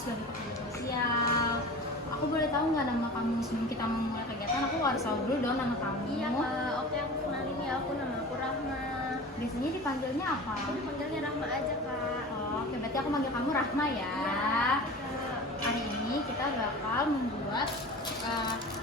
sebagai pekerja sosial. Aku boleh tahu nggak nama kamu sebelum kita memulai kegiatan? Aku harus tahu dulu dong nama kamu. Iya Kak, oke aku kenalin ya, nama aku Rahma. Biasanya dipanggilnya apa? Aku dipanggilnya Rahma aja Kak. Oh, oke, berarti aku manggil kamu Rahma ya. Iya. Hari ini kita bakal membuat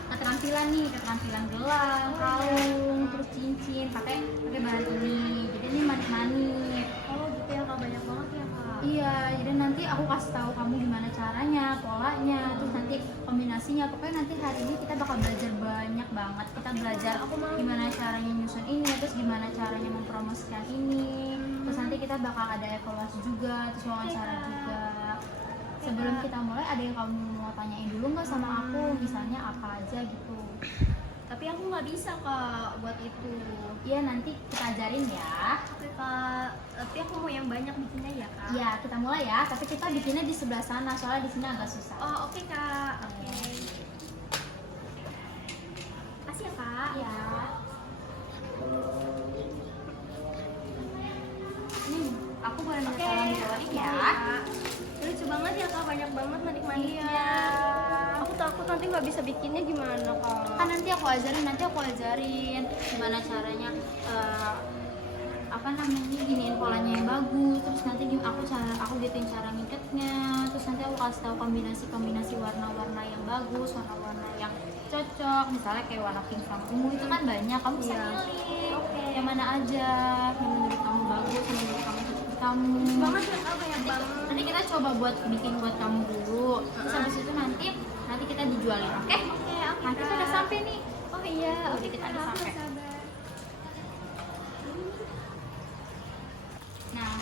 keterampilan nih, keterampilan gelang, kalung, terus cincin, pakai bahan ini. Jadi ini manik-manik. Oh gitu ya Kak, banyak banget ya Kak. Iya, jadi nanti aku kasih tahu kamu gimana caranya, polanya, terus nanti kombinasinya. Pokoknya nanti hari ini kita bakal belajar banyak banget. Kita belajar gimana caranya nyusun ini, terus gimana caranya mempromosikan ini. Terus nanti kita bakal ada evaluasi juga, terus wawancara juga. Sebelum kita mulai, ada yang kamu mau tanyain dulu nggak sama aku? Misalnya apa aja gitu. Tapi aku nggak bisa Kak buat itu. Iya, nanti kita ajarin ya. Oke Kak, tapi aku mau yang banyak bikinnya ya Kak. Iya, kita mulai ya. Tapi kita bikinnya di sebelah sana, soalnya di sini agak susah. Oh oke Kak, oke. Kasih ya Kak. Iya. Ini aku boleh minta tolong dikeluarin ya. Lucu banget ya Kak, banyak banget manik-maniknya. Iya. Aku takut nanti nggak bisa bikinnya gimana Kak. Kan nanti aku ajarin gimana caranya apa namanya giniin polanya yang bagus, terus nanti aku gituin cara ngikatnya, terus nanti aku kasih tahu kombinasi warna-warna yang bagus, warna-warna yang cocok, misalnya kayak warna pink sama ungu itu kan banyak, kamu bisa pilih yang mana aja yang menurut kamu bagus, yang menurut kamu cocok di kamu. Banget ya Kak, banyak banget. Nanti kita coba bikin buat kamu dulu, terus habis itu nanti kita dijualin, oke? Nah, kita udah sampai nih. Oh iya, oke, kita udah sampai. Nah,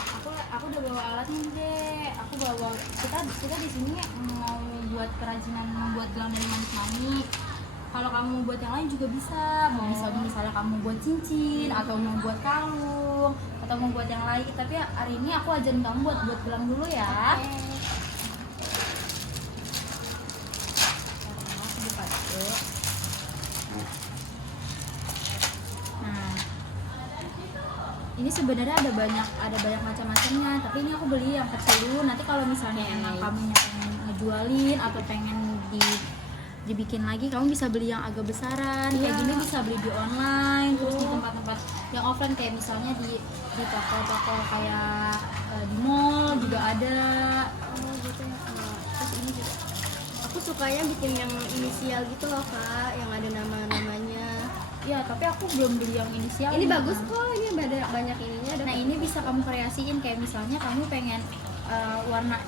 aku udah bawa alatnya nih, Dek. Aku bawa kita di sini mau buat kerajinan, membuat gelang dari manik-manik. Kalau kamu mau buat yang lain juga bisa. Mau misalnya kamu buat cincin atau mau buat kalung atau mau buat yang lain. Tapi hari ini aku ajarin kamu buat gelang dulu ya. Nah, ini sebenarnya ada banyak macam-macamnya, tapi ini aku beli yang kecil dulu. Nanti kalau misalnya emang kamu pengen ngejualin atau pengen dibikin lagi, kamu bisa beli yang agak besaran. Kayak gini bisa beli di online, terus di tempat-tempat yang offline kayak misalnya di toko-toko kayak di mall juga ada. Oh gitu ya Kak. Terus ini juga aku sukanya bikin yang inisial gitu loh Kak, yang ada nama-namanya. Ya, tapi aku belum beli yang inisial. Ini bagus kok, ini banyak ininya. Nah, ini bisa kamu variasiin, kayak misalnya kamu pengen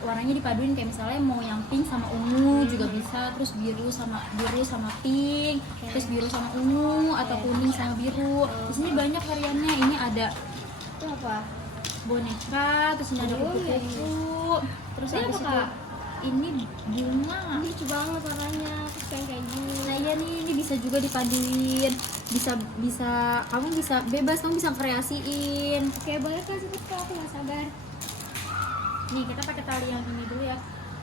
warnanya dipaduin, kayak misalnya mau yang pink sama ungu juga bisa, terus biru sama pink, terus biru sama ungu atau kuning sama biru. Di sini banyak variannya. Ini ada Itu apa? boneka, terus ini ada kupu-kupu, terus Ini habis apa, itu Kak? ini bunga. Ini lucu banget warnanya, terus kayak gini. Nah iya nih, ini bisa juga dipaduin, bisa kamu bisa bebas, kamu bisa kreasiin. Oke, boleh kan sih Kak, aku nggak sabar. Nih, kita pakai tali yang ini dulu ya.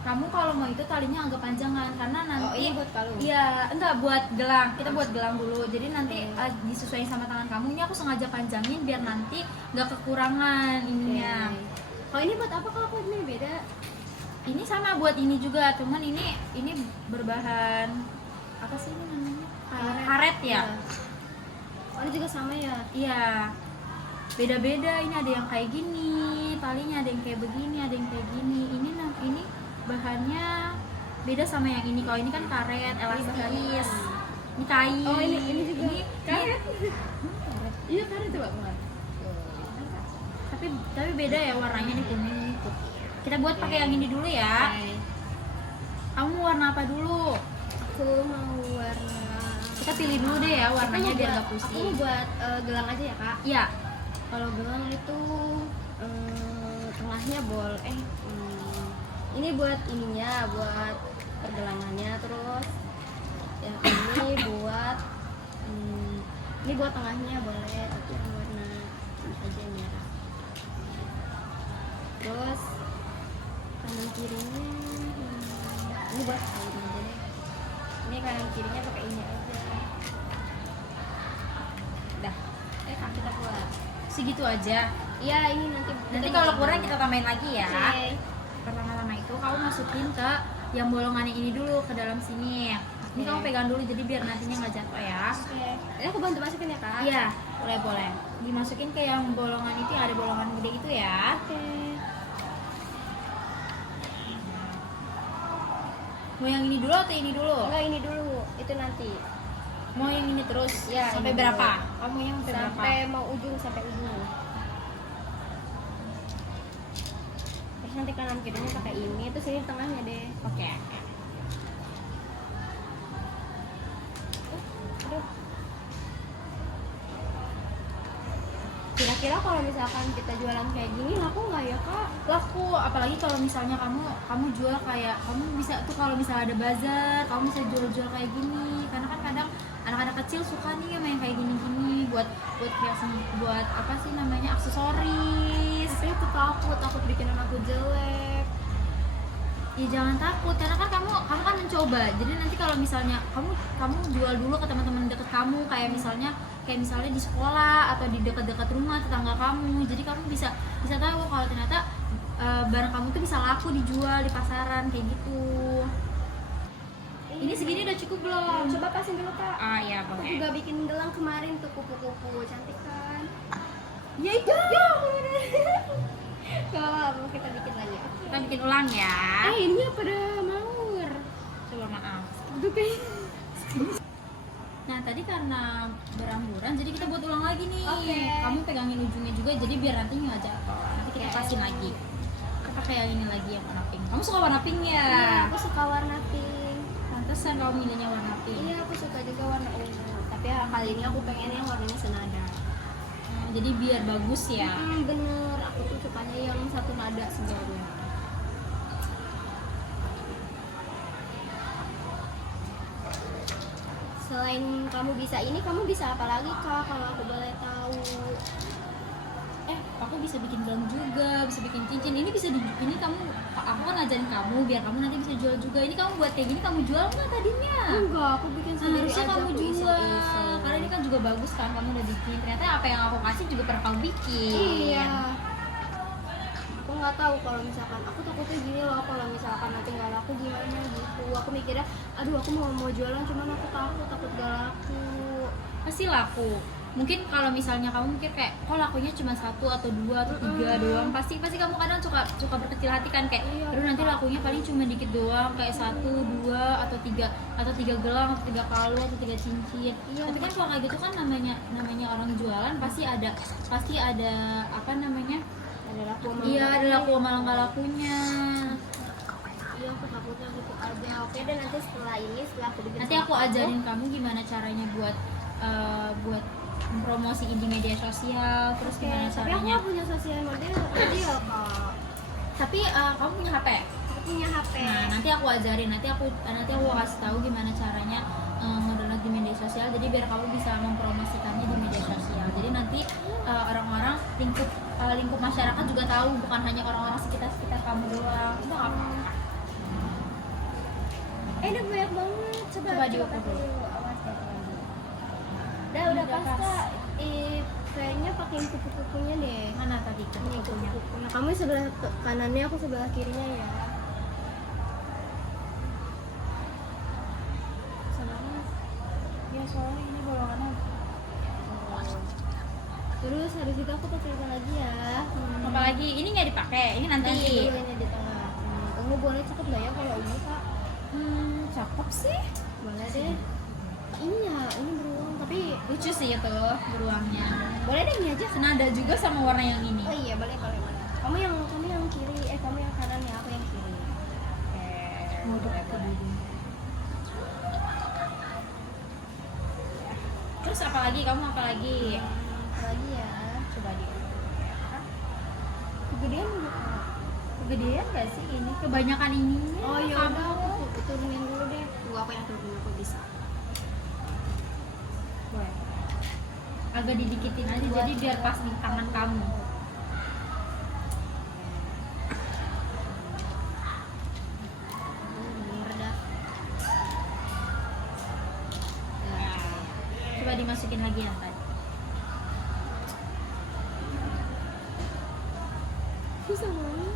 Kamu kalau mau itu talinya agak panjangan karena nanti ini buat kalung? Iya, enggak buat gelang. Kita buat gelang dulu. Jadi nanti disesuaikan sama tangan kamu. Ini aku sengaja panjangin biar nanti nggak kekurangan ininya. Kalau ini buat apa Kak? Aku ini beda. Ini sama buat ini juga, cuman ini berbahan apa sih ini namanya? Karet ya? Oh, ini juga sama ya? Iya. Beda-beda, ini ada yang kayak gini, talinya ada yang kayak begini, ada yang kayak gini. Ini bahannya beda sama yang ini. Kalau ini kan karet, elastis. Ini kain. Oh, ini juga karet. Iya karet coba Kak. Tapi beda ya warnanya nih, kuning nih. Kita buat pakai yang ini dulu ya. Kamu warna apa dulu? Aku mau warna. Kita pilih dulu deh ya warnanya biar nggak pusing. Aku mau buat gelang aja ya Kak. Iya. Kalau gelang itu tengahnya ini buat ininya, buat pergelangannya, terus yang ini buat tengahnya boleh, tapi yang warna ini aja yang merah. Terus kanan kirinya ini buat kain aja deh. Ini kanan kirinya pakai ini aja. Dah, kita buat Segitu aja. iya ini nanti Kalau kurang kita tambahin lagi ya. Oke. Pertama-tama itu kamu masukin ke yang bolongannya ini dulu ke dalam sini. Ini Oke. kamu pegang dulu jadi biar nantinya nggak jatuh ya. Oke. Ini aku bantu masukin ya kak. Iya, boleh. Dimasukin ke yang bolongan itu, yang ada bolongan gede itu ya. Oke. Mau yang ini dulu atau ini dulu? Enggak, ini dulu, itu nanti. Mau yang ini terus? Ya, Sampai ini berapa? dulu. Kamu yang sampai berapa? Sampai mau ujung, sampai ujung. Terus nanti kanan kirinya pakai ini, terus ini tengahnya deh. Oke. Aduh. Kira-kira kalau misalkan kita jualan kayak gini laku nggak ya kak? Laku, apalagi kalau misalnya kamu jual kayak kamu bisa tuh kalau misalnya ada bazar, kamu bisa jual-jual kayak gini. Karena kan kadang anak-anak kecil suka nih main kayak gini-gini buat hiasan, buat apa sih namanya, aksesoris. Tapi aku takut bikin anakku jelek. Ya jangan takut, karena kan kamu kan mencoba. Jadi nanti kalau misalnya kamu jual dulu ke teman-teman deket kamu, kayak misalnya di sekolah atau di dekat-dekat rumah tetangga kamu. Jadi kamu bisa tahu kalau ternyata barang kamu tuh bisa laku dijual di pasaran kayak gitu. Ini segini udah cukup belum? Coba pasin dulu kak. Ah ya, Aku boleh. juga bikin gelang kemarin tuh kupu-kupu, cantik kan? Ya itu. Ya. Kalau kita bikin lagi. Kita bikin ulang ya. Ini pada maur. Coba maaf. Itu kayak. Nah tadi karena beramburan, jadi kita buat ulang lagi nih. Oke. Kamu pegangin ujungnya juga, jadi biar nanti nggak jatuh. Nanti kita Oke. pasin lagi. Kita pakai yang ini lagi, yang warna pink. Kamu suka warna pink ya? Iya, aku suka warna pink. Pantesan kamu milihnya warna pink. Iya, aku suka juga warna ungu. Tapi ya, kali ini aku pengen yang warnanya senada. Jadi biar bagus ya. Bener, aku tuh sukanya yang satu nada sebenarnya. Selain kamu bisa ini, kamu bisa apa lagi kak? Kalau aku boleh tahu. Aku bisa bikin gelang juga, bisa bikin cincin. Ini bisa ini aku kan ngajarin kamu biar kamu nanti bisa jual juga. Ini kamu buat kayak gini, kamu jual nggak tadinya? Enggak, aku bikin sendiri Harusnya aja. kamu aku jual. iseng-iseng. Karena ini kan juga bagus kan, kamu udah bikin. Ternyata apa yang aku kasih juga pernah kamu bikin. Iya. Aku nggak tahu kalau misalkan aku takutnya gini loh, kalau misalkan nanti nggak laku gimana gitu. Aku mikirnya, aduh aku mau jualan cuman aku takut gak laku. Pasti laku. Mungkin kalau misalnya kamu mikir kayak kok lakunya cuma 1 atau 2 atau 3 doang, pasti kamu kadang suka berkecil hati kan, kayak Iya. aduh nanti lakunya paling cuma dikit doang, kayak 1, 2 atau 3 gelang atau 3 kalung atau 3 cincin. Iya. Tapi kan kalau kayak gitu kan namanya orang jualan pasti ada apa namanya? Ada laku sama Iya, nggak ada laku. laku sama nggak lakunya. Iya, aku takutnya gitu aja. Oke deh, nanti setelah aku bikin Nanti aku ajarin kamu gimana caranya buat promosiin di media sosial, terus Oke, gimana tapi aku caranya. nggak punya sosial media kak. Tapi kamu punya HP? Aku punya HP. Nah, nanti aku ajarin, nanti aku kasih tahu gimana caranya ngedownload di media sosial. Jadi biar kamu bisa mempromosikannya di media sosial. Jadi nanti orang-orang lingkup masyarakat juga tahu, bukan hanya orang-orang sekitar kamu doang. Itu nggak apa-apa. Udah banyak banget. Coba Coba diukur pakai dulu. dulu. Awas jatuh lagi. Udah Udah pas pas. kak. Kayaknya pakein kupu-kupunya deh. Mana tadi Ini kupu-kupunya? kupu-kupunya. Kamu sebelah kanannya, aku sebelah kirinya ya. Sama. Ya soalnya ini bolongannya. Terus habis itu aku pakai apa lagi ya? Apalagi ini nggak dipakai, ini nanti. dulu ini di tengah. Ungu boleh cakep nggak ya kalau ungu kak? Cakep sih. Boleh deh. Ini ya, ini beruang tapi Lucu sih itu beruangnya. boleh deh ini aja. Senada juga sama warna yang ini. Oh iya boleh. Kamu yang kiri, kamu yang kanan ya, aku yang kiri. Mau dipakai dulu. Terus apa lagi? Kamu apa lagi? Apa lagi ya? Coba di. Kegedean nggak, Kak? Kegedean gak sih ini? Kebanyakan ini. Oh ya udah, aku turunin dulu deh. Tuh aku yang turunin, aku bisa. Boleh. Agak didikitin aja jadi biar pas di tangan kamu. Meredah. Coba dimasukin lagi yang tadi. Susah banget.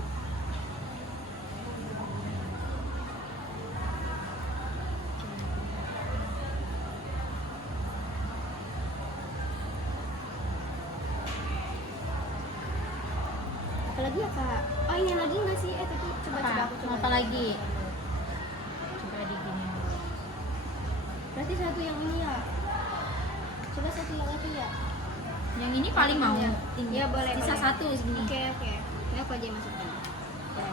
lagi ya kak? Oh ini lagi nggak sih? Tapi coba aku coba. Apa lagi? Coba digini. Berarti satu yang ini ya. Coba satu yang lagi ya. Yang ini paling mau Ya. tinggi. Ya, boleh, Sisa boleh. satu segini. Oke. Ini aku aja yang masukin. Boleh.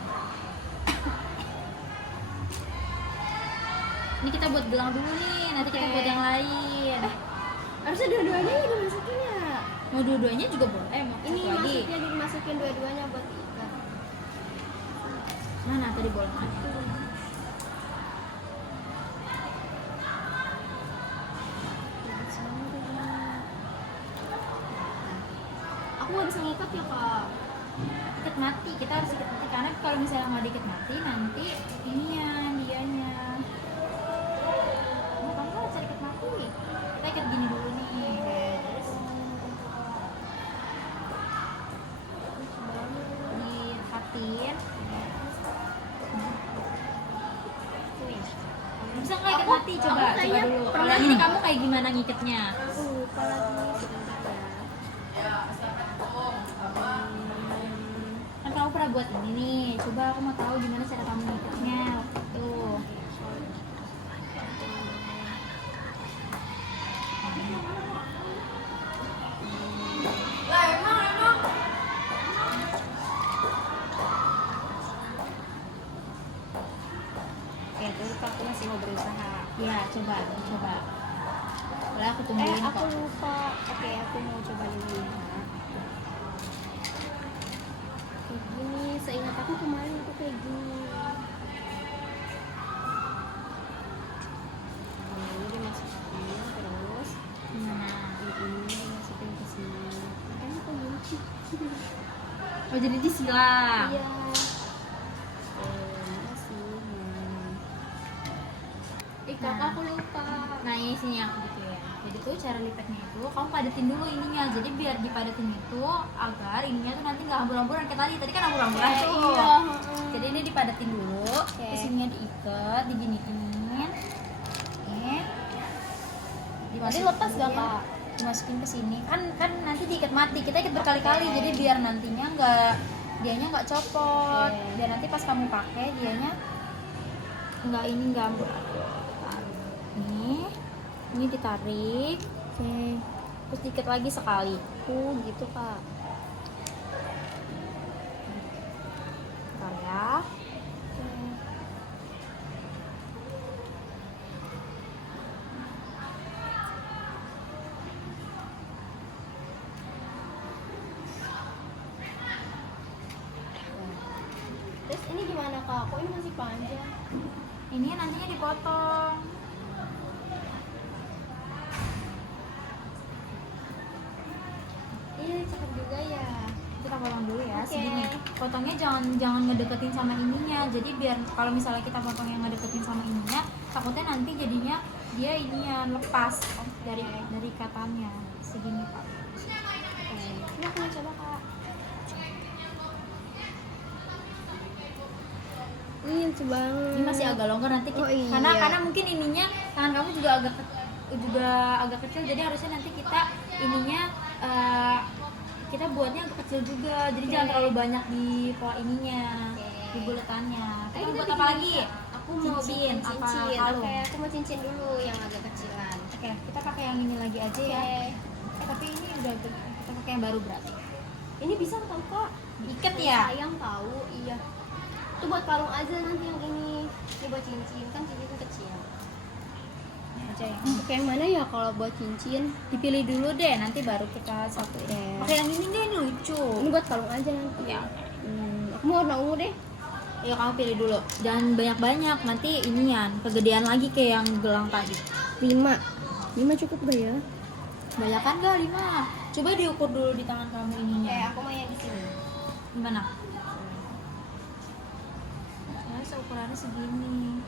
Ini kita buat gelang dulu nih, nanti kita Oke. buat yang lain. Harusnya dua-duanya ya dimasukin ya. Mau dua-duanya juga boleh, mau Ini satu lagi. maksudnya dimasukin dua-duanya buat ikat. Mana tadi bolongan? Aku nggak bisa ngikat ya kak. Ikat mati, kita harus ikat mati karena kalau misalnya nggak diikat mati nanti ininya dianya. Nah, kamu harus cari ikat mati. Kita ikat gini dulu nih. Terus diikatin. Bisa nggak ikat mati? Coba, aku coba kayaknya dulu. Kalau pernah. ini kamu kayak gimana ngikatnya? Aku lupa lagi sebentar ya. Kan kamu pernah buat ini nih. Coba aku mau tahu gimana cara kamu ngikatnya. Tuh. Oke, terus aku masih mau berusaha. Ya, coba. Boleh aku tungguin Aku kok. lupa. Oke, aku mau coba dulu ya. Kayak gini, seingat aku kemarin itu kayak gini. Ini dimasukin terus. Gimana? Ini dimasukin ke sini. Kan aku gini. Oh, jadi disilang. Iya. Makasih. Kakak aku lupa. Nah, ini sini aku gitu ya. Jadi tuh cara lipatnya itu kamu padatin dulu ininya. Jadi biar dipadatin itu agar ininya tuh nanti nggak hambur-hamburan kayak tadi. Tadi kan hambur-hamburan tuh. Iya. Jadi ini dipadatin dulu. Oke. Terus ininya diikat, diginiin. Nih. Nanti lepas gak kak? Dimasukin ke sini. Kan nanti diikat mati. Kita ikat berkali-kali. Jadi biar nantinya dianya nggak copot. Oke. Biar nanti pas kamu pakai dianya nggak amburadul. Ini ditarik. Oke. Terus diikat lagi sekali. Gitu kak. Bentar ya. Terus ini gimana kak? Kok ini masih panjang? Ini nantinya dipotong. Iya cakep juga ya. Kita potong dulu ya, Oke. segini. Potongnya jangan ngedeketin sama ininya. Jadi biar kalau misalnya kita potong yang ngedeketin sama ininya, takutnya nanti jadinya dia ininya lepas dari ikatannya. Segini Pak. Ini aku mau coba kak. Ini lucu banget. Ini masih agak longgar nanti Oh, iya. karena mungkin ininya tangan kamu juga agak kecil, jadi harusnya nanti kita ininya kita buatnya agak kecil juga, jadi jangan terlalu banyak di pola ininya, di buletannya. Kita buat apa lagi? Aku mau Cincin, bikin apa cincin. kalung? Oke, aku mau cincin dulu yang agak kecilan. Oke, kita pakai yang ini lagi aja ya. Tapi ini udah kita pakai yang baru berarti. Ini bisa tahu kak? Ikat ya? Sayang tahu, iya. Itu buat kalung aja nanti yang ini. Ini buat cincin, kan cincin kecil. Aja yang Pakai yang mana ya kalau buat cincin? dipilih dulu deh, nanti baru kita satu. Oke. Pakai yang ini deh, ini lucu. Ini buat kalung aja nanti. Ya. Aku mau warna ungu deh. Ya kamu pilih dulu. Dan banyak-banyak nanti inian kegedean lagi kayak yang gelang tadi. 5 cukup gak ya? Banyakan gak 5? Coba diukur dulu di tangan kamu ininya. Aku mau yang di sini. Gimana? Saya seukurannya segini.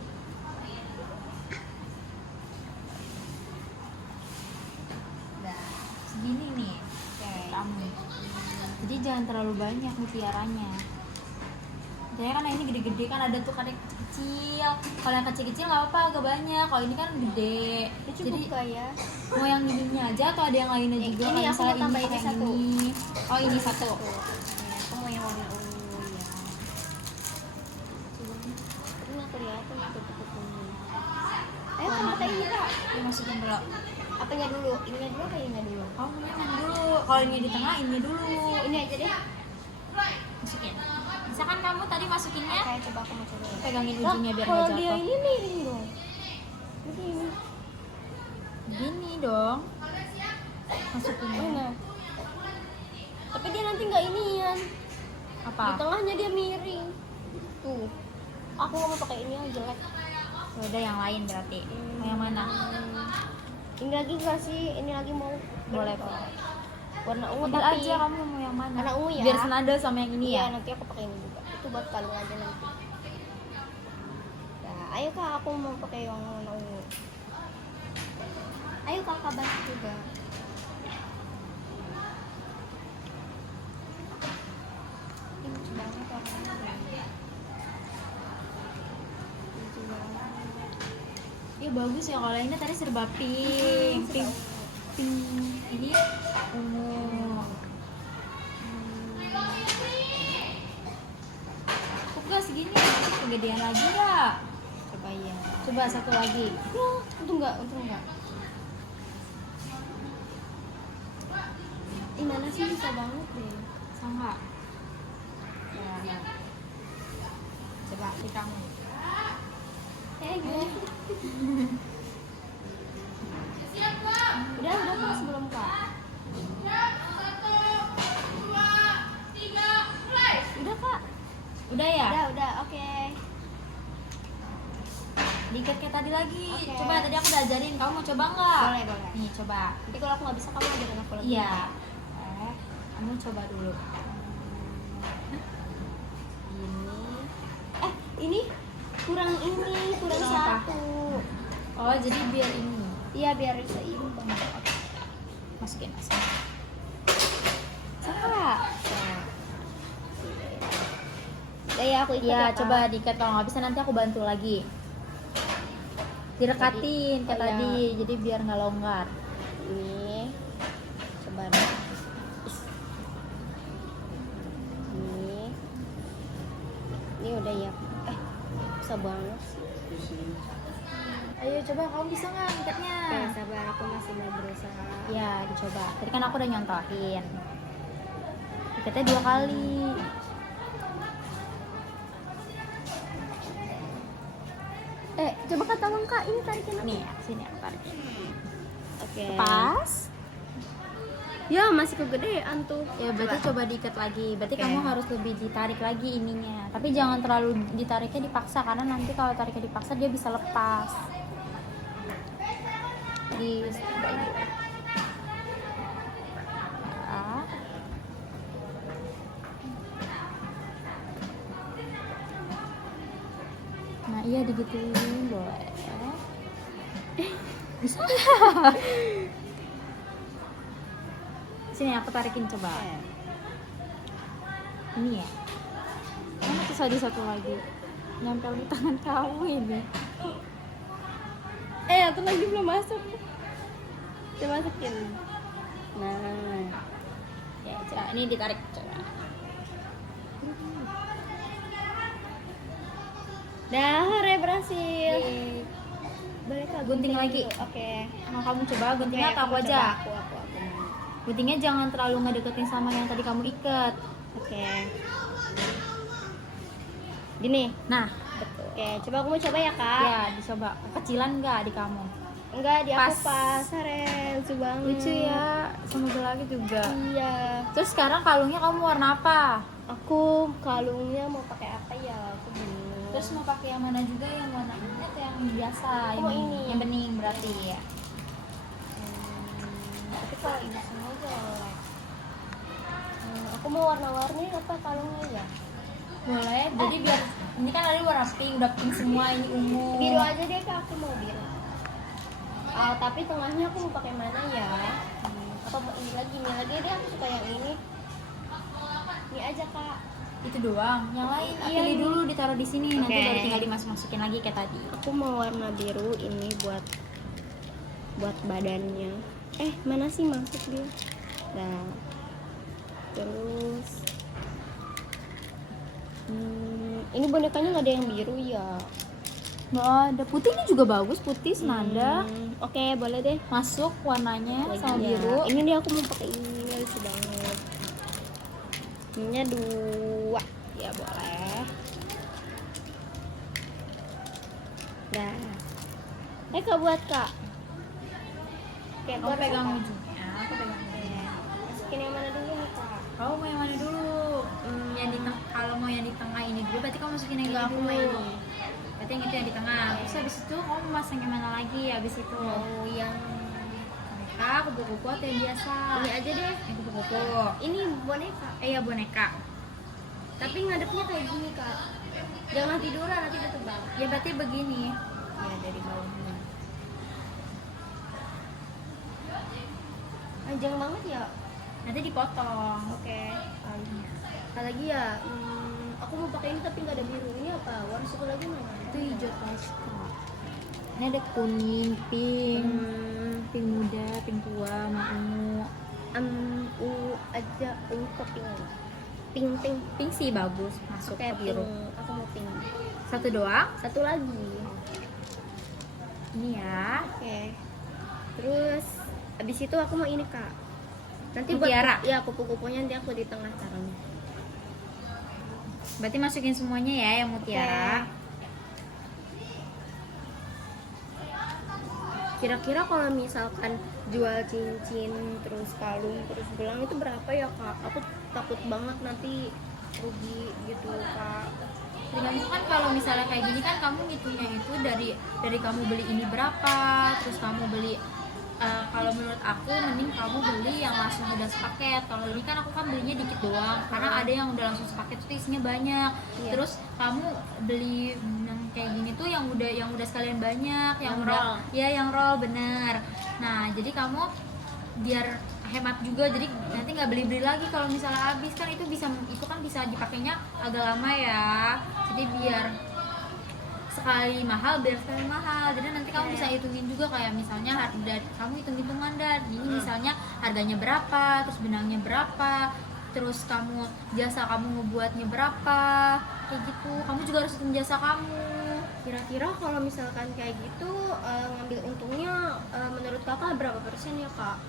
Segini nih. Kamu. Jadi jangan terlalu banyak mutiaranya. Saya karena ini gede-gede kan ada tuh kan yang kecil. Kalau yang kecil-kecil nggak apa-apa agak banyak. Kalau ini kan gede. Ini cukup Jadi gak ya? mau yang ininya aja atau ada yang lainnya juga? Ini Kalau aku misalnya mau tambah pakai ini satu. ini. Oh ini satu. Aku mau yang warna ungu. kelihatan itu kukunya. Ayo kamu pakai ini kak. Masukin dulu. Apanya dulu? Ininya dulu apa ininya dulu? Kamu punya mana dulu? Kalau ini di tengah, ini dulu. Ini aja deh. Masukin. Misalkan kamu tadi masukinnya, Kayak coba aku mau coba. pegangin Lah, ujungnya biar kalau nggak dia jatuh. ini miring dong. Begini. Gini dong. Masukinnya. Mana? Tapi dia nanti nggak inian. Apa? Di tengahnya dia miring. Tuh. Aku nggak mau pakai ini yang jelek. Udah yang lain berarti. Mau yang mana? Ini lagi nggak sih? Ini lagi mau. Boleh kok. Warna ungu Ambil tapi. aja kamu mau yang mana? Warna ungu ya. Biar senada sama yang ini Iya, ya. nanti aku pakai ini juga. Itu buat kalung aja nanti. Nah, ayo kak, aku mau pakai yang warna ungu. Ayo kakak bantu juga. Ini lucu banget warnanya. Lucu banget. Iya bagus ya kalau ini tadi serba pink. Pink. Pink. Ini ungu. Kok gak segini? Kegedean lagi gak? Coba ya. Coba satu lagi. Ya, untung enggak, untung enggak. Ih, mana sih bisa banget deh. Sama. Ya. Coba di kamu. Gimana sih? Udah kak sebelum kak. Udah kak. Udah ya? Udah, oke. Diikat kayak tadi lagi. Oke. Coba tadi aku udah ajarin. Kamu mau coba nggak? Boleh. Nih coba. Nanti kalau aku nggak bisa kamu ajarin aku lagi. Iya. Kamu coba dulu. Ini kurang Kurang apa? satu. Oh jadi biar ini. Iya biar seimbang. Masukin. Kak. Ya aku ikut Iya, Kak. coba diikat kalau nggak bisa nanti aku bantu lagi. Direkatin kayak Oh, iya. tadi, jadi biar nggak longgar. Ini coba deh. Ini udah ya. Susah banget sih. Ayo coba kamu bisa nggak ikatnya? Sabar, aku masih mau berusaha. Ya dicoba. Tadi kan aku udah nyontohin. Ikatnya 2 kali. Coba kak tolong kak, ini tarikin aku. Nih, sini aku tarikin. Oke. Pas. Ya masih kegedean tuh. Ya berarti coba diikat lagi. Berarti Oke. kamu harus lebih ditarik lagi ininya. Tapi jangan terlalu ditariknya dipaksa karena nanti kalau tariknya dipaksa dia bisa lepas. Di Ah. Nah iya digituin boleh. Bisa. Sini aku tarikin coba. Ini ya. Mana tuh ada satu lagi. Nyampe di tangan kamu ini. Satu lagi belum masuk. Coba masukin. Nah. Ya, coba ini ditarik coba. Dah, hore berhasil. Yeay. Boleh kak Gunting lagi. dulu. Oke. Mau kamu coba guntingnya Oke, atau aku coba. aja? Aku. Guntingnya jangan terlalu ngedeketin sama yang tadi kamu ikat. Oke. Gini. Nah, Oke, coba aku mau coba ya kak. ya dicoba. Kecilan nggak di kamu? Enggak, di aku Pas. pas. Hore, lucu banget. Lucu ya, sama lagi juga. Iya. Terus sekarang kalungnya kamu warna apa? Aku kalungnya mau pakai apa ya? Aku bingung. Terus mau pakai yang mana juga, yang warna ini atau yang biasa? Aku mau ini. Yang bening berarti ya. Tapi kalau ini semua jelek. Aku mau warna-warni apa kalungnya ya? Boleh, jadi biar ini kan ada warna pink, udah pink semua, ini ungu. Biru aja deh kak, aku mau biru. Tapi tengahnya aku mau pakai mana ya? Atau mau ini lagi deh, aku suka yang ini. Ini aja kak. Itu doang. Yang lain Iya, pilih ini. dulu ditaruh di sini, nanti Oke. baru tinggal dimasukin lagi kayak tadi. Aku mau warna biru ini buat badannya. Mana sih masuk dia? Nah, terus ini bonekanya nggak ada yang biru ya? Nggak ada. Putih ini juga bagus, putih senada. Oke, boleh deh. Masuk warnanya sama Lagi ya. biru. Ini dia aku mau pakai ini lucu banget. Ininya 2. Ya boleh. Nah. Kak buat Kak. Oke, Kamu pegang ujungnya, aku pegang ujungnya. Masukin yang mana dulu nih Kak? Kamu mau yang mana dulu? Yang di tengah. Kalau mau yang di tengah ini dulu, berarti kamu masukin yang Enggak, ini aku dulu. mau ini. Berarti yang itu yang di tengah. Terus habis itu kamu masang yang mana lagi? Habis itu Mau yang boneka, kupu-kupu atau yang biasa? ini aja deh. Yang kupu-kupu. Ini boneka. Ya boneka. Tapi ngadepnya kayak gini Kak. Jangan tiduran nanti udah tebal. Ya berarti begini. Ya dari bawahnya. Panjang banget ya. Nanti dipotong. Oke. Talinya. Apalagi ya, aku mau pakai ini tapi nggak ada biru. Ini apa? Warna satu lagi mana? Itu hijau pastel. Ini ada kuning, pink, pink muda, pink tua, sama ungu. Aja ungu ke pink. Pink. Pink sih bagus, masuk Oke, ke biru. pink. Aku mau pink. Satu doang. Satu lagi. Ini ya. Oke. Terus abis itu aku mau ini Kak. Nanti Mutiara. buat ya kupu-kupunya nanti aku di tengah taruhnya. Berarti masukin semuanya ya yang mutiara. Kira-kira kalau misalkan jual cincin terus kalung terus gelang itu berapa ya Kak? Aku takut banget nanti rugi gitu Kak. Tergantung kan kalau misalnya kayak gini kan kamu ngitungnya itu dari kamu beli ini berapa, terus kamu beli kalau menurut aku mending kamu beli yang langsung udah sepaket. Kalau ini kan aku kan belinya dikit doang karena ada yang udah langsung sepaket itu isinya banyak. Iya. Terus kamu beli yang kayak gini tuh yang udah sekalian banyak, yang udah roll. ya yang roll bener. Nah, jadi kamu biar hemat juga, jadi nanti nggak beli lagi kalau misalnya habis kan itu kan bisa dipakainya agak lama ya. Jadi biar sekali mahal jadi nanti kamu bisa hitungin juga kayak misalnya kamu hitung-hitungan ini misalnya harganya berapa, terus benangnya berapa, terus jasa kamu ngebuatnya berapa, kayak gitu. Kamu juga harus hitung jasa kamu. Kira-kira kalau misalkan kayak gitu ngambil untungnya menurut Kakak berapa persen ya Kak?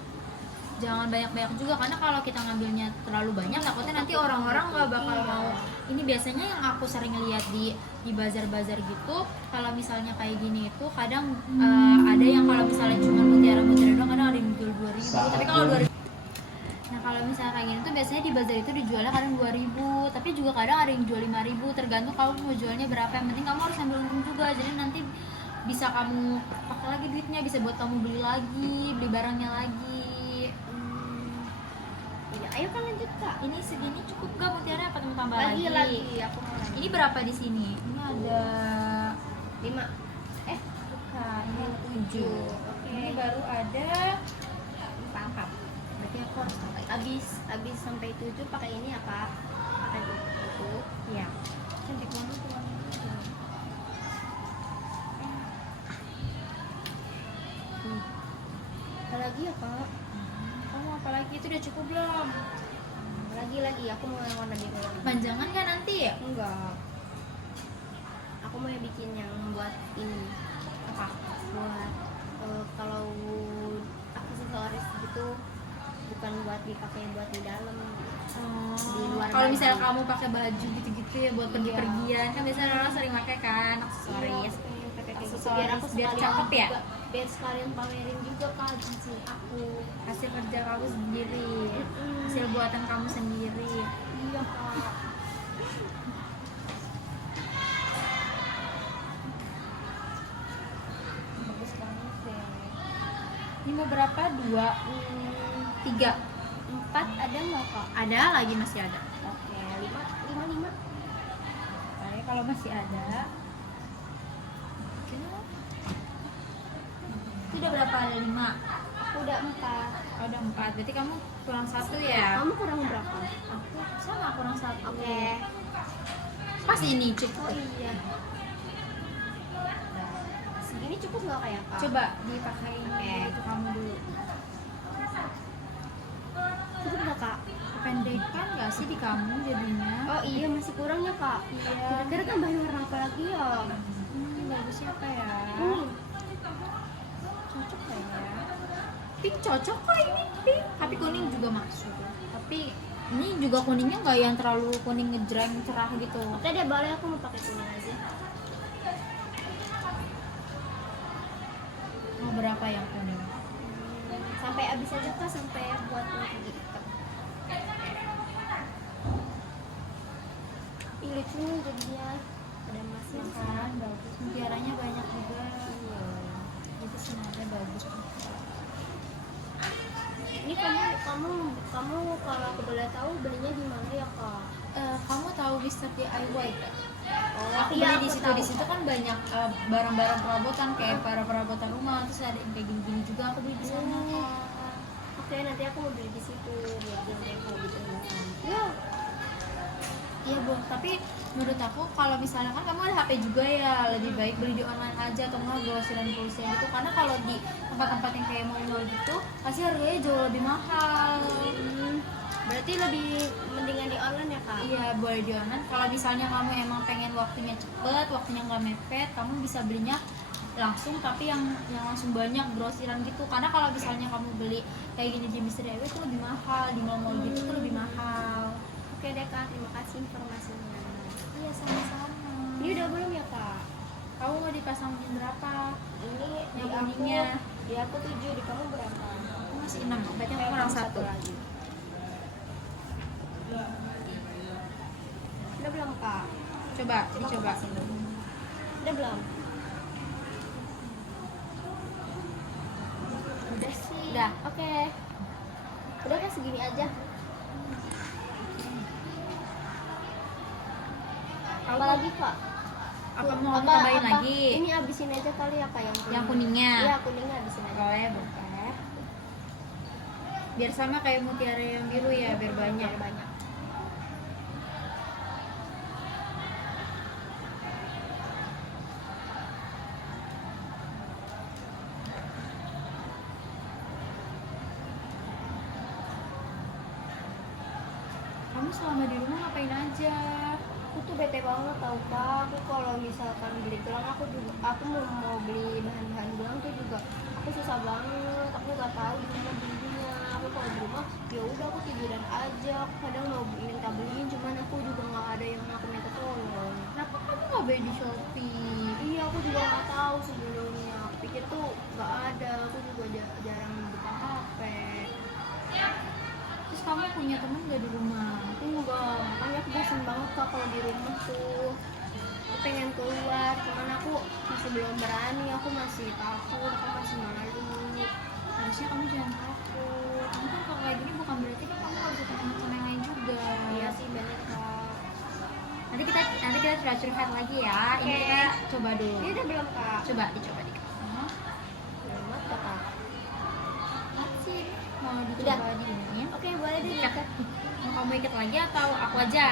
Jangan banyak-banyak juga karena kalau kita ngambilnya terlalu banyak takutnya nanti orang-orang nggak bakal mau. Ini biasanya yang aku sering lihat di bazar-bazar gitu, kalau misalnya kayak gini itu kadang ada yang kalau misalnya cuma mutiara doang kadang ada yang jual 2.000, tapi kalau 2.000. Nah kalau misalnya kayak gini tuh biasanya di bazar itu dijualnya kadang 2.000, tapi juga kadang ada yang jual 5.000, tergantung kamu mau jualnya berapa. Yang penting kamu harus ambil untung juga, jadi nanti bisa kamu pakai lagi duitnya, bisa buat kamu beli barangnya lagi. Iya, ayo kan lanjut Kak. Ini segini cukup gak mutiara apa tambah Lagi, lagi? aku mau lagi. Ini berapa di sini? Ini ada 5. bukan, ini ada 7. Oke. Ini baru ada 4. Berarti aku harus pakai. Abis sampai 7 pakai ini ya Kak. Pakai itu. Iya. Cantik banget tuh warnanya. Apa lagi ya Kak? Kamu apa lagi? Itu udah cukup belum? Lagi aku mau yang warna biru lagi. Panjangan kan nanti ya? Enggak. Aku mau yang bikin yang buat ini. Apa? Buat kalau aksesoris gitu, bukan buat dipakai buat di dalam. Di luar Kalau baju. misalnya kamu pakai baju gitu-gitu ya buat pergi-pergian, kan biasanya orang sering pakai kan aksesoris. Aksesoris, biar aku biar sekalian cakep ya? juga, biar sekalian pamerin juga Kak cincin aku. Hasil kerja kamu sendiri, Mm-mm. hasil buatan kamu sendiri. Iya Kak. Bagus banget deh. Ini mau berapa? 2, 3. 4 ada nggak Kak? Ada lagi, masih ada. Oke, 5. Oke, kalau masih ada. Itu udah berapa? Ada 5. Aku udah 4. Oh, udah 4. Berarti kamu kurang 1 ya? Kamu kurang berapa? Aku sama kurang 1. Oke. Pas ini cukup. Oh iya. Segini cukup nggak kayak Kak? Coba dipakai itu kamu dulu. Cukup nggak Kak? Kependekan nggak sih di kamu jadinya? Oh iya masih kurang ya Kak. Iya. Kira-kira tambahin warna apa lagi ya? bagusnya apa ya? Ini Cocok kayaknya. Pink cocok kok ini pink. Tapi kuning juga masuk. Tapi ini juga kuningnya nggak yang terlalu kuning ngejreng cerah gitu. oke deh, boleh, aku mau pakai kuning aja. Mau berapa yang kuning? Sampai habis aja kak, sampai buat gigi hitam. Ih, lucu nih jadinya, ada emasnya Kan bagus. Mutiaranya banyak juga. Itu sebenarnya bagus. Ini kamu kalau aku boleh tahu belinya di mana ya kak? Kamu tahu Mister DIY kan? Oh, Aku iya, beli di aku situ. tahu. Di situ kan banyak barang-barang perabotan kayak para perabotan rumah, terus ada yang kayak gini-gini juga aku beli di sana. Oke, nanti aku mau beli di situ biar nanti kalau gitu ya. Iya Bu, tapi menurut aku kalau misalnya kan kamu ada HP juga ya, lebih baik beli di online aja atau enggak grosiran-grosiran gitu, karena kalau di tempat-tempat yang kayak mall-mall gitu pasti harganya jauh lebih mahal. Berarti lebih mendingan di online ya kak? Iya, boleh di online. Kalau misalnya kamu emang pengen waktunya cepet, waktunya nggak mepet, kamu bisa belinya langsung, tapi yang langsung banyak grosiran gitu. Karena kalau misalnya kamu beli kayak gini di Mister DIY itu lebih mahal, di mall-mall gitu tuh lebih mahal. Oke deh kak, terima kasih informasinya. Iya, sama-sama. Ini udah belum ya kak? Kamu mau dipasangin berapa? Ini Yang di kuningnya. di aku 7, di kamu berapa? Aku masih 6, berarti aku kurang satu. lagi. Udah belum kak? Coba, dicoba. Udah belum? Udah sih. Udah. Oke. Udah kan segini aja. Apa lagi kak? Apa mau tambahin lagi? Ini abisin aja kali ya kak yang kuning. Yang kuningnya. Iya, kuningnya abisin aja. Boleh, boleh. Biar sama kayak mutiara yang biru ya, biar banyak. Banyak. Kamu selama di rumah ngapain aja? Aku tuh bete banget tau kak. Aku kalau misalkan beli gelang, aku mau beli bahan-bahan gelang tuh juga aku susah banget. Aku nggak tahu di mana belinya. Aku kalau di rumah ya udah aku tiduran aja. Aku kadang mau minta beliin, cuman aku juga nggak ada yang aku minta tolong. Kenapa kamu nggak beli di Shopee? Iya, aku juga nggak tahu sebelumnya. Aku pikir tuh nggak ada. Aku juga jarang buka HP. Terus kamu punya temen gak di rumah? Enggak, makanya aku bosan banget kak kalau di rumah tuh. Aku pengen keluar, cuman aku masih belum berani. Aku masih takut, aku masih malu. Harusnya kamu jangan takut. Kamu kan kalau kayak gini bukan berarti kan kamu gak bisa temenan sama yang lain juga. Iya sih bener kak. Nanti kita curhat lagi ya. Ini Oke. kita coba dulu. Ini udah belum kak? Coba dicoba dikit. Belum kak. Masih mau Udah. dicoba diinin. Oke, boleh deh Ikat. diikat. Mau kamu ikat lagi atau aku aja?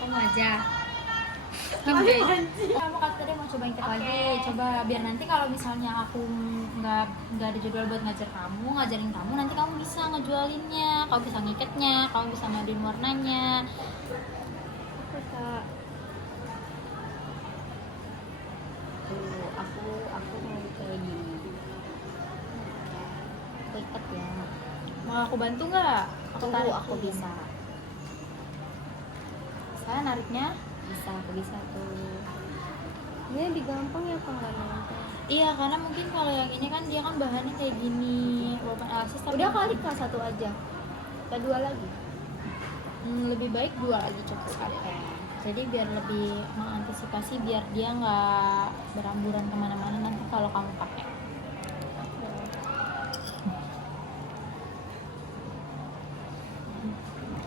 Kamu aja. Kamu aja. Kamu kata tadi mau coba ikat Oke. lagi. Coba biar nanti kalau misalnya aku nggak ada jadwal buat ngajarin kamu, nanti kamu bisa ngejualinnya. Kamu bisa ngikatnya, kamu bisa ngadain warnanya. Oke kak. Tuh, aku mau kayak gini. Aku ikat ya. Mau aku bantu nggak? Tunggu, aku bisa. Saya nariknya. Bisa, aku bisa tuh. Ini lebih gampang ya kak nggak nonton. Iya, karena mungkin kalau yang ini kan dia kan bahannya kayak gini, walaupun elastis tapi Udah kali kak, satu aja. Kita dua lagi. lebih baik dua lagi cukup. Oke. Jadi biar lebih mengantisipasi biar dia nggak beramburan kemana-mana nanti kalau kamu pakai.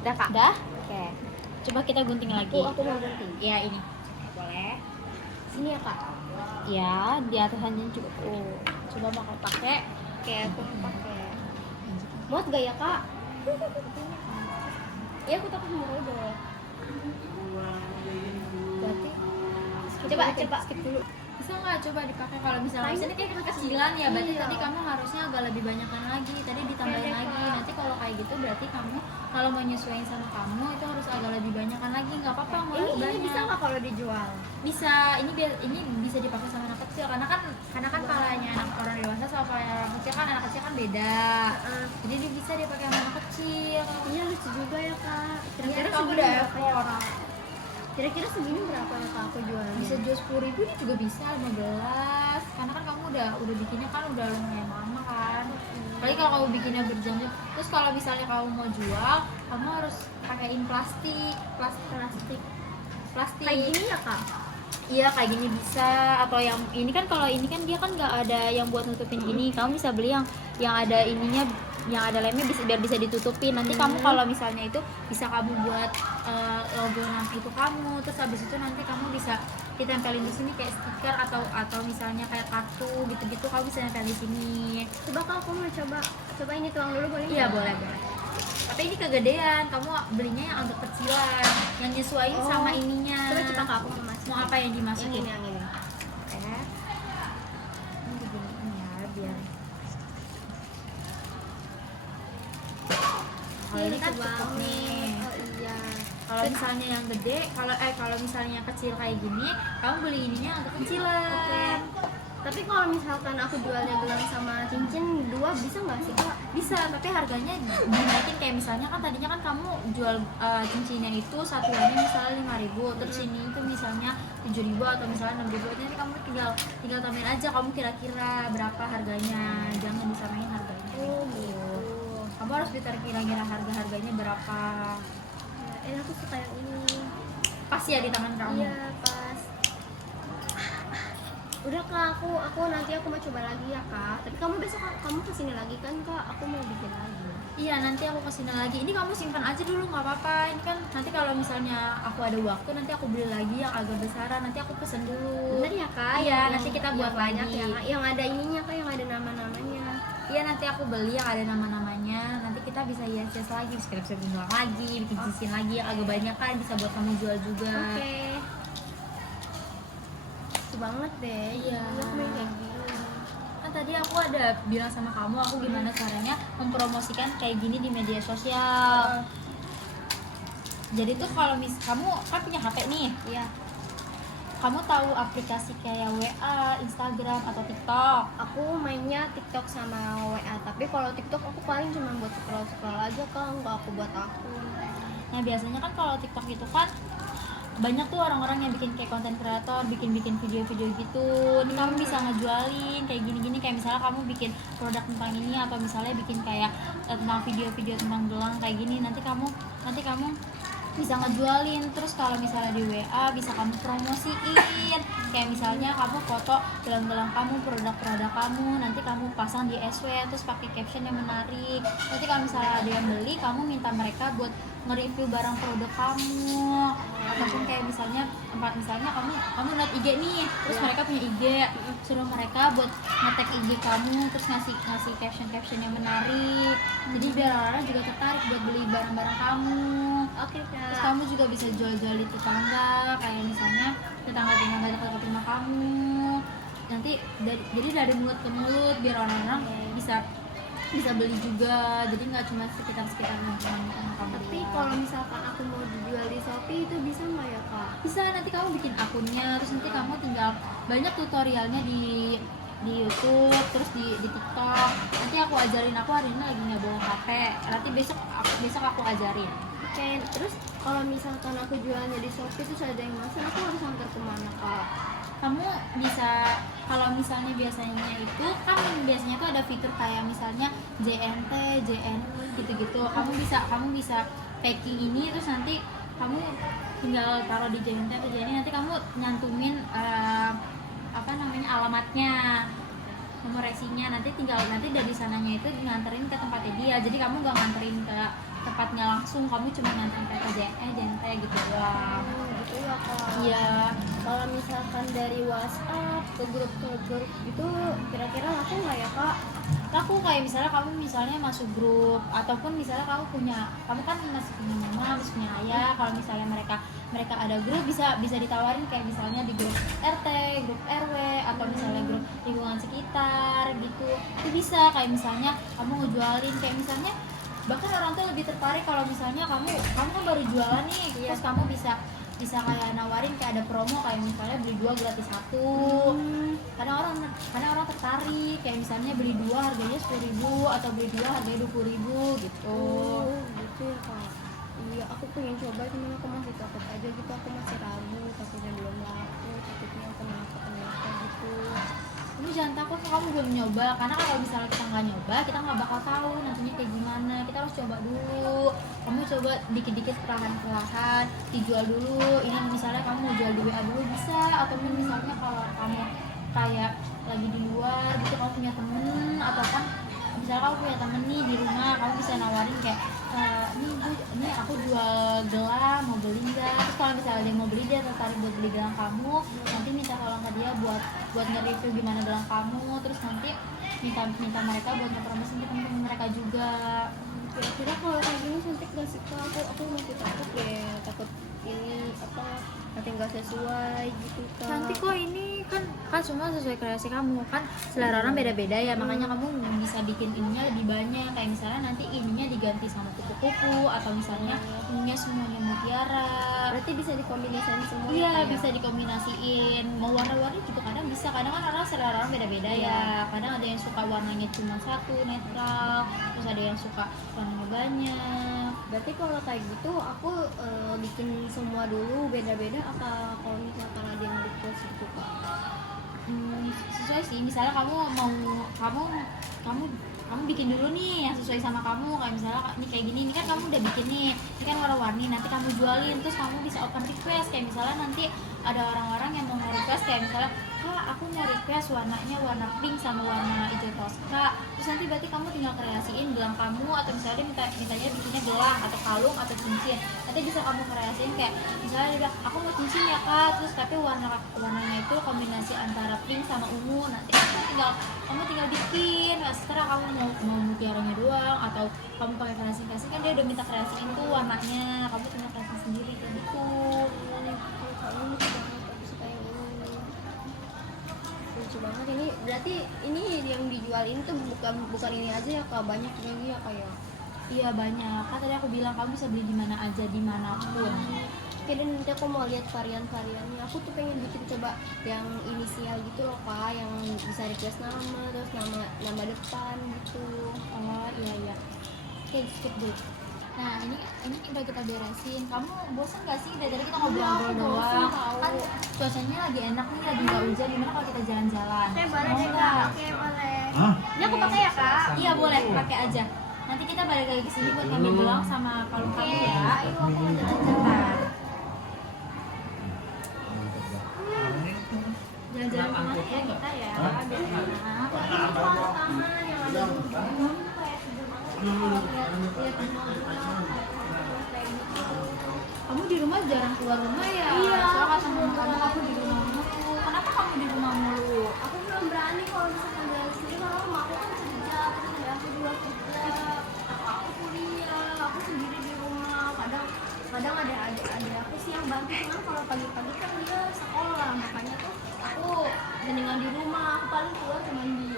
Udah kak. Udah? Oke. Coba kita gunting lagi. Aku mau gunting. Ya ini. Boleh. Sini ya kak. Ya di atas aja cukup. Coba mau kamu pakai. Oke, aku mau pakai. Muat gak ya kak? Iya, aku takut mau robek. Berarti Coba skip dulu. Bisa nggak coba dipakai kalau misalnya Tanya. ini kayak kekecilan ya, berarti Iya. tadi kamu harusnya agak lebih banyakan lagi, tadi ditambahin Oke, lagi. Kak. Nanti kalau kayak gitu berarti kamu kalau mau nyesuaiin sama kamu itu harus agak lebih banyakan lagi, nggak apa-apa mau Ini banyak. bisa nggak kalau dijual? Bisa, ini bisa dipakai karena kan palanya anak orang dewasa sama palanya orang kecil kan, anak kecil kan beda. Jadi dia bisa dia pakai sama anak kecil. Iya lucu juga ya kak. Kira-kira Kamu segini udah berapa ya? orang Kira-kira segini berapa ya kak aku jualnya? bisa jual 10.000, ini juga bisa 15, karena kan kamu udah bikinnya kan udah lumayan lama kan. Apalagi kalau kamu bikinnya berjam-jam. Terus kalau misalnya kamu mau jual, kamu harus pakaiin plastik. Kayak gini ya kak? Iya kayak gini bisa, atau yang ini kan, kalau ini kan dia kan nggak ada yang buat nutupin gini, kamu bisa beli yang ada ininya, yang ada lemnya, bisa biar bisa ditutupin. Nanti kamu kalau misalnya itu bisa kamu buat logo nama itu kamu, terus habis itu nanti kamu bisa ditempelin di sini kayak stiker atau misalnya kayak kartu gitu-gitu, kamu bisa nempel di sini. Coba kak aku mau coba ini tuang dulu boleh? Iya nggak? boleh. Tapi ini kegedean, kamu belinya yang agak kecilan, yang nyesuaiin sama ininya. Coba kak aku mau masukin. Mau apa yang dimasukin? Yang ini. Ini begini ya biar. Kalau ini kan cukup nih. Oh iya. Kalau misalnya yang gede, kalau misalnya yang kecil kayak gini, kamu beli ininya agak kecilan. Tapi kalau misalkan aku jualnya gelang sama cincin dua bisa nggak sih kak? Bisa, tapi harganya dinaikin. Kayak misalnya kan tadinya kan kamu jual cincinnya itu satuannya misalnya 5.000, terus ini itu misalnya 7.000 atau misalnya 6.000. Nanti kamu tinggal tambahin aja kamu kira-kira berapa harganya, jangan disamain harganya. Oh gitu. Kamu harus ditarik kira-kira harganya berapa. Aku suka yang ini. Pas ya di tangan kamu. Iya pas. Udah kak, aku nanti aku mau coba lagi ya kak. Tapi kamu besok kamu kesini lagi kan kak? Aku mau bikin lagi. Iya, nanti aku kesini lagi. Ini kamu simpan aja dulu, nggak apa-apa. Ini kan nanti kalau misalnya aku ada waktu, nanti aku beli lagi yang agak besaran. Nanti aku pesen dulu. Bener ya kak? Iya, Yang- nanti kita buat yang banyak lagi. yang ada ininya kak, yang ada nama-namanya. Iya, nanti aku beli yang ada nama-namanya. Nanti kita bisa hias-hias lagi, kita bisa bikin lagi, bikin cincin lagi yang agak banyak kan, bisa buat kamu jual juga. Oke. Lucu banget deh. Iya. Aku mau kayak gini. Kan tadi aku ada bilang sama kamu, aku gimana caranya mempromosikan kayak gini di media sosial. Jadi tuh kalau kamu kan punya HP nih, Iya. kamu tahu aplikasi kayak WA, Instagram atau TikTok? Aku mainnya TikTok sama WA. Tapi kalau TikTok aku paling cuma buat scroll aja kak, nggak aku buat akun. Nah biasanya kan kalau TikTok itu kan banyak tuh orang-orang yang bikin kayak konten kreator, bikin video-video gitu. Ini kamu bisa ngejualin kayak gini-gini, kayak misalnya kamu bikin produk tentang ini, atau misalnya bikin kayak tentang video-video tentang gelang kayak gini. Nanti kamu bisa ngejualin. Terus kalau misalnya di WA bisa kamu promosiin, kayak misalnya kamu foto gelang-gelang kamu, produk-produk kamu, nanti kamu pasang di SW, terus pakai caption yang menarik. Nanti kalau misalnya ada yang beli, kamu minta mereka buat nge-review barang produk kamu, ataupun kayak misalnya kamu liat IG nih, terus mereka punya IG, suruh mereka buat nge-tag IG kamu, terus ngasih caption yang menarik. Jadi biar orang-orang juga tertarik buat beli barang-barang kamu. Oke Terus kak. kamu juga bisa jual-jual di tetangga, kayak misalnya tetangga dekat rumah kamu. Nanti jadi dari mulut ke mulut, biar orang-orang bisa beli juga. Jadi nggak cuma sekitar lingkungan kamu. Tapi doang. kalau misalkan aku mau dijual di Shopee itu bisa nggak ya kak? Bisa, nanti kamu bikin akunnya, terus nanti kamu tinggal banyak tutorialnya di YouTube, terus di TikTok. Nanti aku ajarin, aku hari ini lagi nggak bawa HP. Nanti besok aku ajarin. Oke, terus kalau misalkan aku jualnya di Shopee terus ada yang masuk, aku harus antar kemana kak? Kamu bisa, kalau misalnya biasanya itu kan biasanya tuh ada fitur kayak misalnya JNT, JN gitu-gitu. Kamu bisa packing ini, terus nanti kamu tinggal taruh di JNT atau JN, nanti kamu nyantumin alamatnya, nomor resinya, nanti dari sananya itu nganterin ke tempatnya dia. Jadi kamu gak nganterin ke tempatnya langsung, kamu cuma nganterin ke JNT gitu doang. Gitu ya kak. Iya. Kalau misalkan dari WhatsApp ke grup itu kira-kira laku nggak ya kak? Aku kayak misalnya masuk grup, ataupun misalnya kamu kan masih punya mama, masih punya ayah. Kalau misalnya mereka ada grup, bisa ditawarin kayak misalnya di grup RT, grup RW, atau misalnya grup lingkungan sekitar gitu. Itu bisa kayak misalnya kamu ngejualin, kayak misalnya bahkan orang tuh lebih tertarik kalau misalnya kamu kan baru jualan nih, terus kamu bisa kayak nawarin kayak ada promo, kayak misalnya beli 2 gratis 1. Kadang orang tertarik, kayak misalnya beli 2 harganya 10.000 atau beli 2 harganya 20.000 gitu. Oh gitu ya kak. Iya aku pengen coba cuman aku masih takut aja gitu, aku masih ragu, takutnya belum laku, takutnya kenapa gitu. Kamu jangan takut kalau kamu belum nyoba, karena kalau misalnya kita nggak nyoba kita nggak bakal tahu nantinya kayak gimana. Kita harus coba dulu. Kamu coba dikit-dikit perlahan-perlahan dijual dulu. Ini misalnya kamu mau jual di WA dulu bisa, ataupun misalnya kalau kamu kayak lagi di luar gitu, kamu punya temen atau kan misalnya kamu punya temen nih di rumah, kamu bisa nawarin kayak ini aku jual gelang, mau beli nggak? Terus kalau misalnya dia mau beli, dia tertarik buat beli gelang kamu, nanti minta tolong ke dia buat nge-review gimana gelang kamu, terus nanti minta mereka buat nge-promosin ke teman-teman mereka juga. Kira-kira kalau kayak gini cantik gak sih kak? Aku masih takut ya, takut ini apa nanti nggak sesuai gitu kak. Cantik kok, ini kan semua sesuai kreasi kamu, kan selera orang beda-beda ya, makanya kamu bisa bikin ininya lebih banyak, kayak misalnya nanti ininya diganti sama kupu-kupu atau misalnya ininya semuanya mutiara. Berarti bisa dikombinasikan semua. Iya, ya? bisa dikombinasiin. Mau warna-warni juga kadang bisa, kadang kan orang selera orang beda-beda ya. Kadang ada yang suka warnanya cuma satu, netral, terus ada yang suka warnanya banyak. Berarti kalau kayak gitu aku bikin semua dulu beda-beda apa kalau misalkan ada yang request gitu kak? Sesuai sih, misalnya kamu bikin dulu nih yang sesuai sama kamu, kayak misalnya ini kayak gini, ini kan kamu udah bikin nih, ini kan warna-warni, nanti kamu jualin, terus kamu bisa open request, kayak misalnya nanti ada orang-orang yang mau request kayak misalnya kak aku mau request warnanya warna pink sama warna hijau toska, terus nanti berarti kamu tinggal kreasiin gelang kamu, atau misalnya dia mintanya bikinnya gelang atau kalung atau cincin, nanti bisa kamu kreasiin kayak misalnya dia bilang aku mau cincin ya kak, terus tapi warnanya itu kombinasi antara pink sama ungu, nanti kamu tinggal bikin, nggak sekarang kamu mau mutiaranya doang atau kamu pakai kreasi kan dia udah minta kreasiin tuh warnanya, kamu tinggal kreasi sendiri kayak gitu. Kalau lucu banget, aku suka yang ini. Lucu banget ini. Berarti ini yang dijual ini tuh bukan ini aja ya kak, banyak lagi ya kak ya? Iya banyak, kan tadi aku bilang kamu bisa beli di mana aja, dimanapun. Oke, dan nanti aku mau lihat varian-variannya. Aku tuh pengen bikin coba yang inisial gitu loh kak, yang bisa request nama, terus nama depan gitu. Oh iya. Oke, skip dulu. Nah ini udah kita beresin. Kamu bosan gak sih dari tadi kita ngobrol-ngobrol Aku bosan, doang? tahu. Kan cuacanya lagi enak nih, lagi nggak hujan. Gimana kalau kita jalan-jalan? Oke, boleh Mau deh nggak? kak. Oke, boleh. Hah? Ini aku pakai ya kak? Iya boleh, pakai aja. Nanti kita balik lagi ke sini buat ngambil gelang sama kalung kamu ya. Ayo aku mau jalan. Bentar. Jalan-jalan kemana ya kita ya? Biar enak. Taman yang ada di gunung kayak lihat Kamu di rumah jarang keluar rumah ya? Iya, Soalnya kata aku mama keluar. kamu di rumah mulu. Kenapa kamu di rumah mulu? aku belum berani kalau misalkan jalan sendiri, kalau rumah aku kan kerja, terus ada aku juga kerja, aku kuliah, aku sendiri di rumah. Kadang ada adik aku sih yang bantu, cuman kalau pagi-pagi kan dia sekolah, makanya tuh aku mendingan di rumah. Aku paling keluar cuman di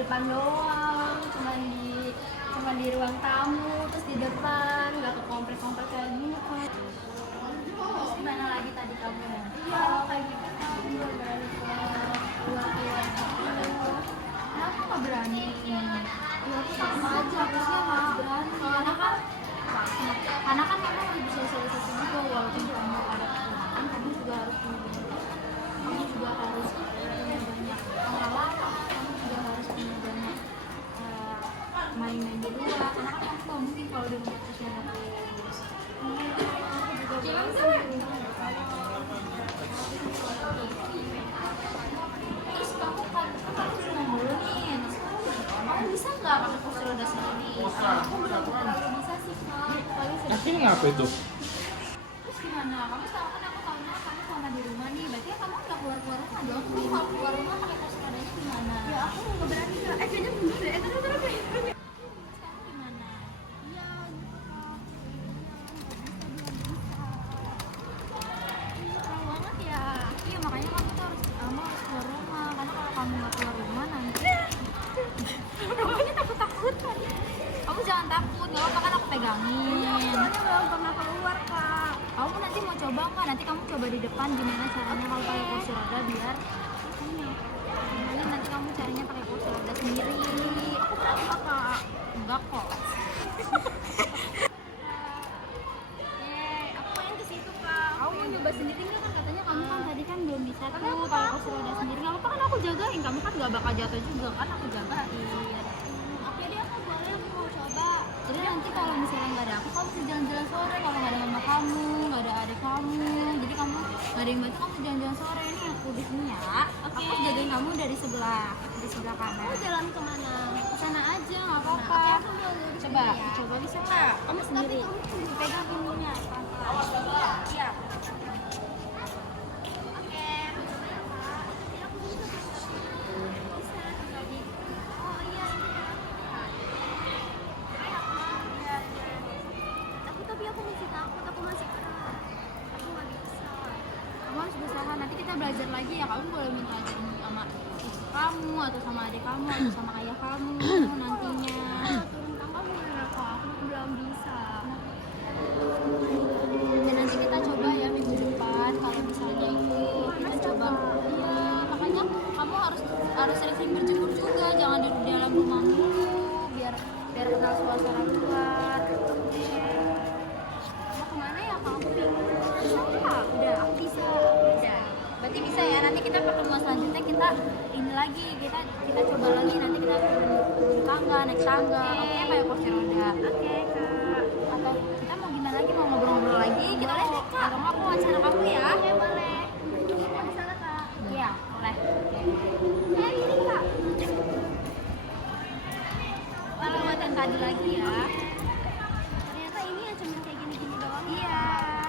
depan doang, cuman di ruang tamu, terus di depan, nggak ke komplek-komplek kayak gini kan. Terus gimana lagi tadi kamu? Iya kayak gitu kan, aku nggak berani keluar gitu. Kenapa nggak berani? Ya aku takut aja, aku sih harus berani. Karena kan kamu harus bersosialisasi juga, walaupun kamu ada kesulitan, kamu juga harus punya banyak, kamu juga harus punya banyak pengalaman, kamu juga harus punya banyak main-main di luar, karena kan kamu nggak mungkin kalau udah punya kesehatan terus. Terus kamu kan kamu di rumah mulu nih, terus kamu bisa nggak pakai kursi roda sendiri? Aku belum bisa sih kak, paling Kaki ngapa itu? Terus gimana? Kamu tahu kan aku tahunya kamu selama di rumah nih, berarti kamu nggak keluar rumah dong? Kamu kalau keluar rumah pakai kursi rodanya gimana? ya aku nggak berani kak. Kayaknya bener deh, terus Sekarang gimana? iya Terang banget ya. Iya makanya kamu harus keluar rumah, karena kalau kamu nggak keluar rumah nanti rumahnya takut-takutan. Kamu jangan takut, nggak apa-apa kan aku pegangin. soalnya belum pernah keluar kak. Kamu nanti mau coba nggak? Nanti kamu coba di depan gimana caranya kalau pakai kursi roda biar nanti kamu caranya pakai kursi penting kamu kan gak bakal jatuh juga kan, aku jagain. Oke deh, aku boleh, aku mau coba. Jadi nanti kalau misalnya nggak ada aku, kamu bisa jalan-jalan sore. Kalau nggak ada mama kamu, nggak ada adik kamu, jadi kamu nggak ada yang bantu, kamu jalan-jalan sore. Ini aku di sini ya. Oke. Aku jagain kamu dari sebelah kanan. Aku jalan kemana? Ke sana aja, nggak Nah, apa-apa. oke, aku mau duduk Coba, sini ya. coba bisa nggak? Kamu Tapi sendiri. kamu tunggu Pegang pintunya, pelan-pelan. Iya. Oke, aku coba ya Kak. Nanti aku bisa. Bisa. Oh iya. Tapi aku masih takut, aku masih keras. Aku nggak bisa. Kamu harus berusaha. Nanti kita belajar lagi ya. Kamu boleh minta ajarin sama ibu kamu atau sama adik kamu atau sama ayah kamu nantinya. Turun tangga gimana Kak? Aku belum bisa. Dan nanti kita coba ya minggu depan kalau misalnya itu kita coba. Iya, makanya kamu harus sering-sering berjemur juga, jangan di dalam rumah mulu, biar kenal suasana luar. Mau kemana ya Kak? Aku bingung. Bisa nggak? Udah, aku bisa. Udah. Berarti bisa ya. Nanti kita pertemuan selanjutnya kita ini lagi, kita coba lagi. Nanti kita turun tangga, naik tangga. Oke, kayak kursi roda. Oke Kak. Atau kita mau gimana lagi? Mau ngobrol-ngobrol lagi? Kita Boleh deh, Kak. atau nggak aku wawancara kamu ya? Oke boleh. Mau di sana Kak? Iya, boleh. Ini Kak. Kita lewat yang tadi lagi ya. Ternyata ini yang cuma kayak gini-gini doang. Iya,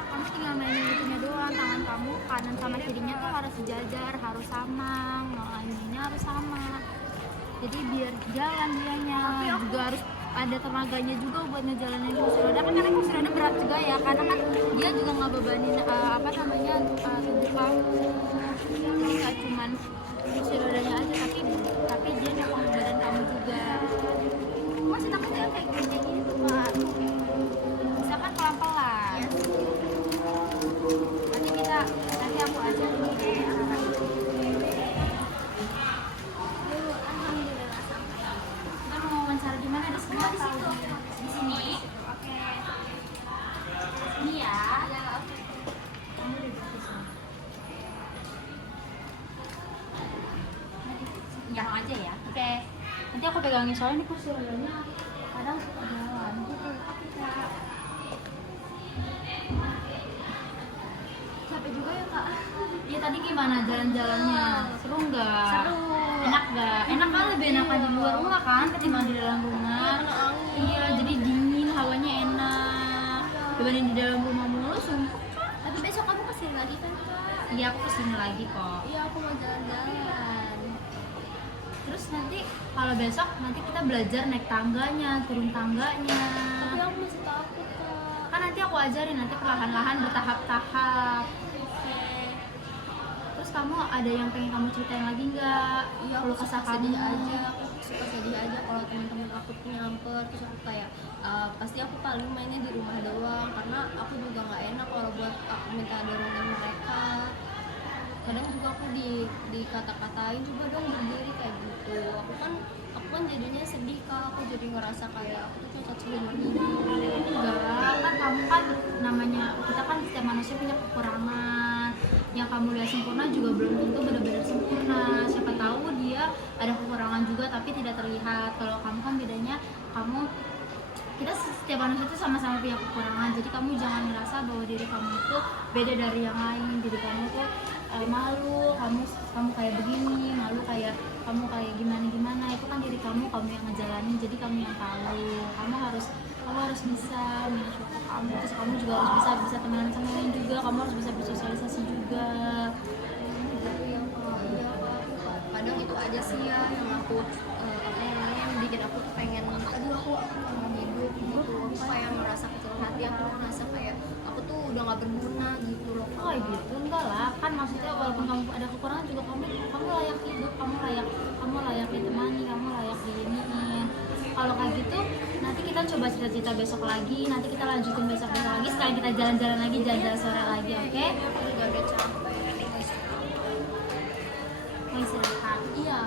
kamu tinggal mainin itunya doang. Tangan kamu kanan sama kirinya tuh harus sejajar, harus sama. Ngelanginnya harus sama. Jadi biar jalan dianya. Juga harus ada tenaganya juga buat ngejalanin kursi roda kan, karena kursi roda berat juga ya, karena kan dia juga nggak bebanin tubuh kamu. Jadi nggak cuman kursi rodanya aja, tapi dia nyokong badan kamu juga. Masih takut ya kayak gini tuh Kak. Bisa kan pelan-pelan. Nanti aku ajarin deh. Alhamdulillah sampai. Kita mau wawancara di mana? Di sini Oh, di atau situ. di sini? Oke. Ini ya. Ya, oke. Kamu duduk di sini. Jangan aja ya. Oke. Nanti aku pegangin soalnya ini kursi rodanya kadang suka jalan gitu. Kak. Capek juga ya Kak. Iya, tadi gimana jalan-jalannya? Seru nggak? Seru. Enak nggak? Enak kan, lebih enakan di luar rumah kan ketimbang di dalam rumah. Kena angin. Iya, jadi dingin, hawanya enak. Dibanding di dalam rumah mulu, sumpah. Tapi besok kamu kesini lagi kan Kak? Iya, aku kesini lagi kok. Iya, aku mau jalan-jalan. Terus nanti kalau besok nanti kita belajar naik tangganya, turun tangganya. Tapi aku masih takut Kak. Kan nanti aku ajarin nanti perlahan-lahan bertahap-tahap. Oke. Terus kamu ada yang pengen kamu ceritain lagi nggak? Iya, aku Kalau suka kesah sedih kamu aja. Aku suka sedih aja kalau teman-teman aku tuh nyamper, terus aku kayak pasti aku paling mainnya di rumah doang, karena aku juga nggak enak kalau buat aku minta dorongin mereka. Kadang juga aku dikata-katain coba dong berdiri kayak gitu. Aku kan jadinya sedih Kak. Aku jadi ngerasa kayak aku tuh cacat seumur hidup. enggak, kan kamu kan namanya kita kan setiap manusia punya kekurangan. Yang kamu lihat sempurna juga belum tentu benar-benar sempurna. Siapa tahu dia ada kekurangan juga tapi tidak terlihat. Kalau kamu kan bedanya kita setiap manusia itu sama-sama punya kekurangan, jadi kamu jangan merasa bahwa diri kamu itu beda dari yang lain. Diri kamu tuh malu, kamu kayak begini, malu kayak kamu kayak gimana, itu kan diri kamu yang ngejalanin, jadi kamu yang tahu. Kamu harus bisa mensyukur kamu, terus kamu juga harus bisa temenan juga, kamu harus bisa bersosialisasi juga. Iya Kak. Kadang itu aja sih ya yang aku yang bikin aku tuh pengen aduh aku mau hidup gitu. Aku kayak merasa kecil hati, aku merasa kayak aku tuh udah gak berguna gitu loh. Oh gitu, enggak lah, kan maksudnya walaupun kamu ada kekurangan juga kamu layak hidup, kamu layak ditemani, kamu layak diiniin. Kalau kayak gitu, nanti kita coba cita-cita besok lagi, nanti kita lanjutin besok lagi, sekarang kita jalan-jalan lagi, jalan-jalan sore lagi, oke? Aku juga udah capek. Mau istirahat. Iya.